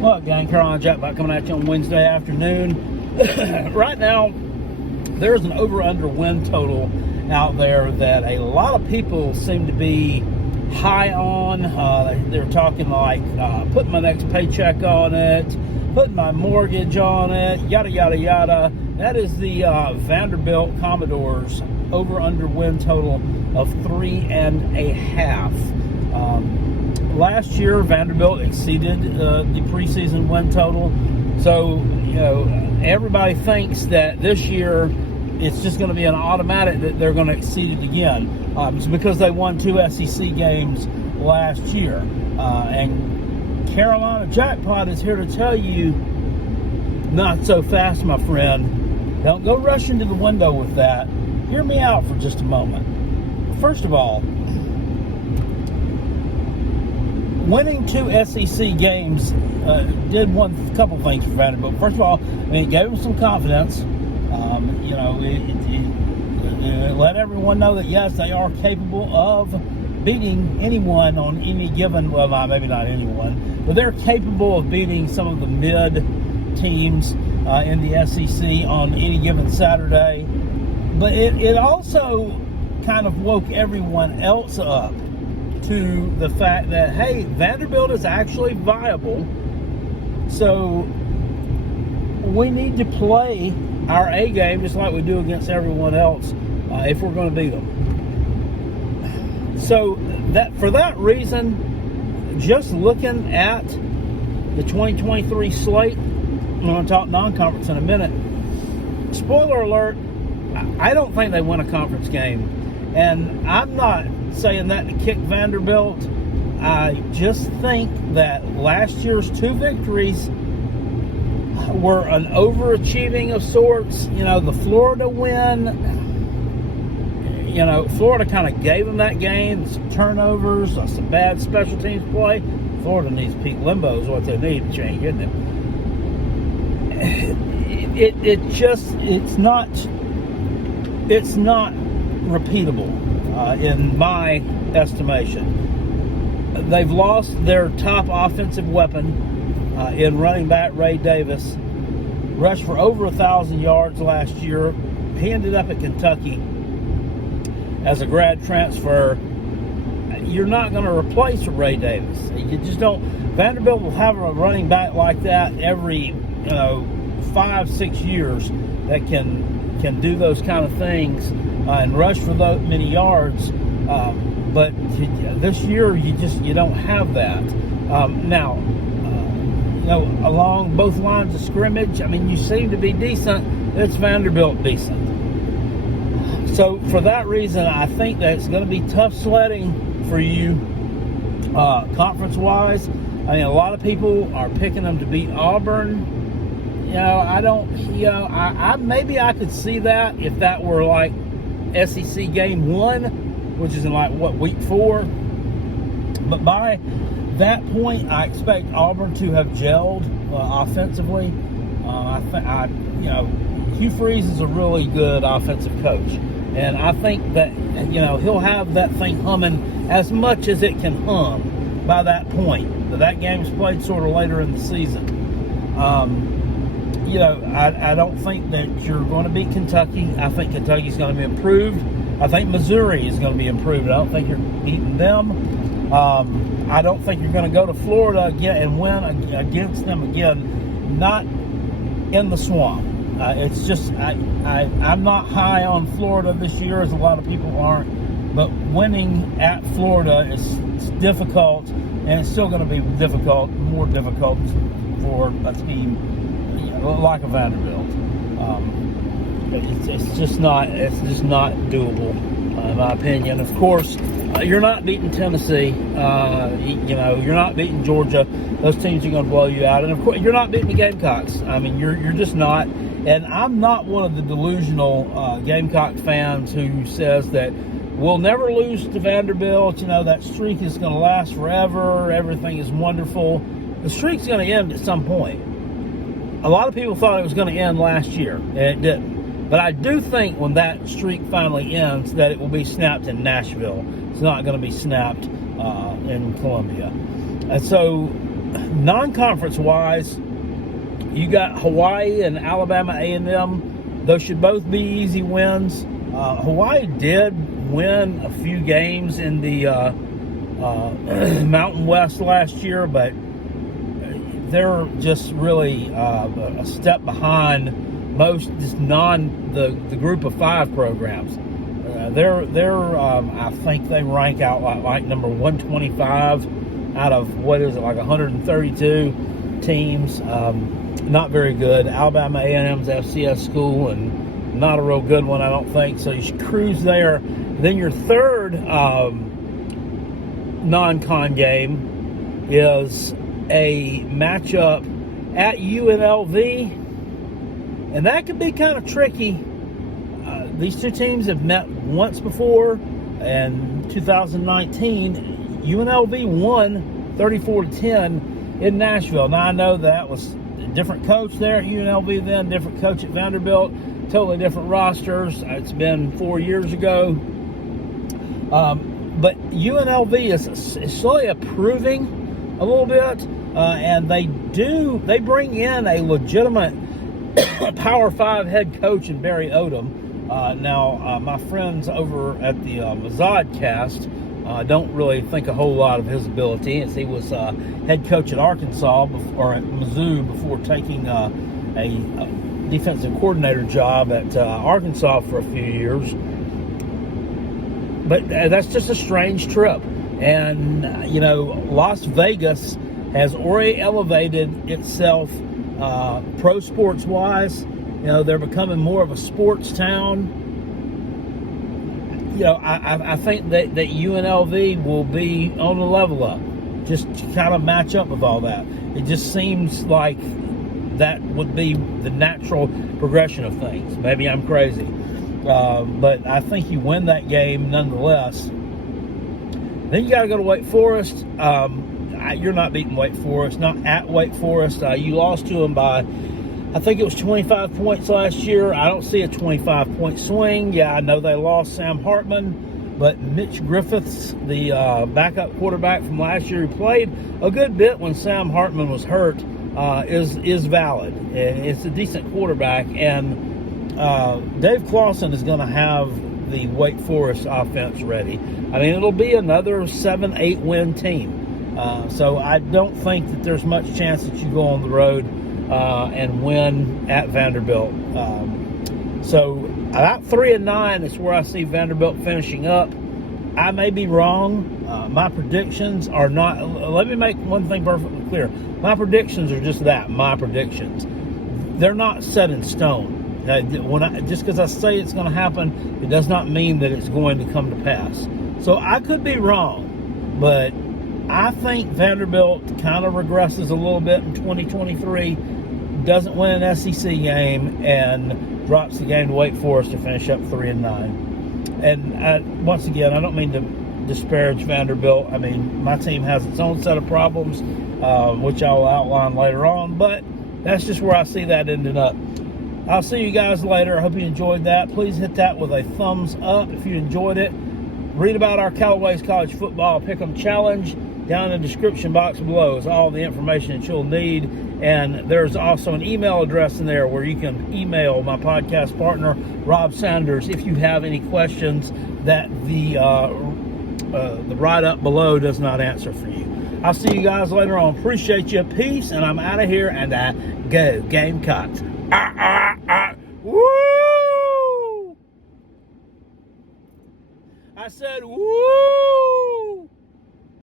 Well, gang, Carolina Jack back coming at you on Wednesday afternoon. Right now, there's an over-under win total out there that a lot of people seem to be high on. They're talking like putting my next paycheck on it, putting my mortgage on it, yada, yada, yada. That is the Vanderbilt Commodores over-under win total of 3.5. Last year, Vanderbilt exceeded the preseason win total. So, everybody thinks that this year it's just going to be an automatic that they're going to exceed it again. It's because they won 2 SEC games last year. And Carolina Jackpot is here to tell you, not so fast, my friend. Don't go rushing to the window with that. Hear me out for just a moment. First of all, winning 2 SEC games did a couple things for Vanderbilt. First of all, it gave them some confidence. It let everyone know that, yes, they are capable of beating anyone on any given, well, maybe not anyone, but they're capable of beating some of the mid teams in the SEC on any given Saturday. But it also kind of woke everyone else up to the fact that, hey, Vanderbilt is actually viable. So we need to play our A game just like we do against everyone else if we're going to beat them. So for that reason, just looking at the 2023 slate, I'm going to talk non-conference in a minute. Spoiler alert, I don't think they win a conference game. And I'm not saying that to kick Vanderbilt. I just think that last year's 2 victories were an overachieving of sorts. The Florida win, Florida kind of gave them that game. Some turnovers, some bad special teams play. Florida needs Pete Limbo is what they need to change, isn't it? It's not repeatable in my estimation. They've lost their top offensive weapon in running back Ray Davis. Rushed for over 1,000 yards last year. He ended up at Kentucky as a grad transfer. You're not going to replace Ray Davis. You just don't. Vanderbilt will have a running back like that every 5-6 years that can do those kind of things and rush for those many yards. But this year you don't have that. Now, along both lines of scrimmage, you seem to be decent. It's Vanderbilt decent. So for that reason, I think that it's going to be tough sledding for you conference-wise. A lot of people are picking them to beat Auburn. Maybe I could see that if that were like SEC game 1, which is in week 4. But by that point, I expect Auburn to have gelled offensively. Hugh Freeze is a really good offensive coach, and I think that he'll have that thing humming as much as it can hum by that point. But that game's played sort of later in the season. I don't think that you're going to beat Kentucky. I think Kentucky's going to be improved. I think Missouri is going to be improved. I don't think you're beating them. I don't think you're going to go to Florida again and win against them again. Not in the swamp. It's just I'm not high on Florida this year, as a lot of people aren't. But winning at Florida is difficult, and it's still going to be more difficult for a team like a Vanderbilt. It's just not doable, in my opinion. Of course, you're not beating Tennessee. You're not beating Georgia. Those teams are going to blow you out. And of course, you're not beating the Gamecocks. You're just not. And I'm not one of the delusional Gamecock fans who says that we'll never lose to Vanderbilt. That streak is going to last forever. Everything is wonderful. The streak's going to end at some point. A lot of people thought it was going to end last year, and it didn't. But I do think when that streak finally ends that it will be snapped in Nashville. It's not going to be snapped in Columbia. And so Non-conference wise, you got Hawaii and Alabama A&M. Those should both be easy wins. Hawaii did win a few games in the Mountain West last year, but they're just really a step behind most the group of 5 programs. I think they rank out like number 125 out of what is it, like 132 teams. Not very good. Alabama A&M's FCS school, and not a real good one, I don't think. So you should cruise there. Then your third non-con game is a matchup at UNLV, and that could be kind of tricky. These two teams have met once before, and 2019, UNLV won 34-10 in Nashville. Now, I know that was a different coach there at UNLV then, different coach at Vanderbilt, totally different rosters. It's been 4 years ago. But UNLV is slowly improving a little bit, and they bring in a legitimate Power 5 head coach in Barry Odom. Now, my friends over at the Mazodcast don't really think a whole lot of his ability, as he was head coach at Arkansas or at Mizzou before taking a defensive coordinator job at Arkansas for a few years. But that's just a strange trip. And, Las Vegas has already elevated itself pro sports-wise. They're becoming more of a sports town. I think that UNLV will be on the level up, just to kind of match up with all that. It just seems like that would be the natural progression of things. Maybe I'm crazy. But I think you win that game nonetheless. Then you got to go to Wake Forest. You're not beating Wake Forest, not at Wake Forest. You lost to them by, I think it was 25 points last year. I don't see a 25-point swing. Yeah, I know they lost Sam Hartman, but Mitch Griffiths, the backup quarterback from last year, who played a good bit when Sam Hartman was hurt, is valid. It's a decent quarterback, and Dave Clawson is going to have the Wake Forest offense ready. I mean, it'll be another 7-8 win team. So I don't think that there's much chance that you go on the road and win at Vanderbilt. So about 3-9 is where I see Vanderbilt finishing up. I may be wrong. My predictions are not. Let me make one thing perfectly clear. My predictions are just that, my predictions. They're not set in stone. Just because I say it's going to happen, it does not mean that it's going to come to pass. So I could be wrong, but I think Vanderbilt kind of regresses a little bit in 2023, doesn't win an SEC game, and drops the game to Wake Forest to finish up 3-9. And once again, I don't mean to disparage Vanderbilt. I mean, my team has its own set of problems, which I'll outline later on, but that's just where I see that ending up. I'll see you guys later. I hope you enjoyed that. Please hit that with a thumbs up if you enjoyed it. Read about our Callaway's College Football Pick'em Challenge. Down in the description box below is all the information that you'll need. And there's also an email address in there where you can email my podcast partner, Rob Sanders, if you have any questions that the write-up below does not answer for you. I'll see you guys later on. Appreciate you. Peace, and I'm out of here, and go Gamecocks. Woo! I said, woo!